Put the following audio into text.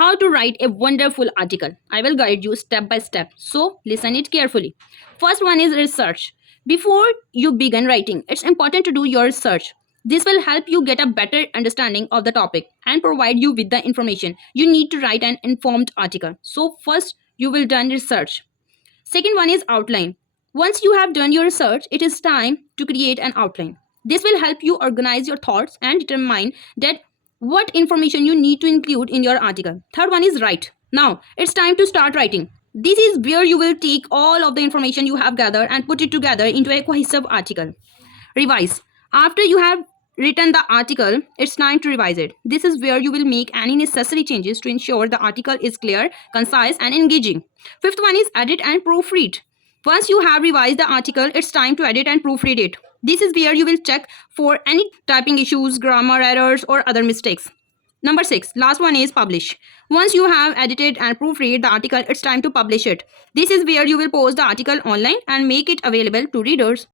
how to write a wonderful article. I will guide you step by step, so listen it carefully. First one is research. Before you begin writing, it's important to do your research. This will help you get a better understanding of the topic and provide you with the information you need to write an informed article. So first you will done research. Second one is outline. Once you have done your research, it is time to create an outline. This will help you organize your thoughts and determine that what information you need to include in your article. Third one is write. Now, it's time to start writing. This is where you will take all of the information you have gathered and put it together into a cohesive article. Revise. After you have written the article, it's time to revise it. This is where you will make any necessary changes to ensure the article is clear, concise, and engaging. Fifth one is edit and proofread. Once you have revised the article, it's time to edit and proofread it. This is where you will check for any typing issues, grammar errors, or other mistakes. Number 6, last one is publish. Once you have edited and proofread the article, it's time to publish it. This is where you will post the article online and make it available to readers.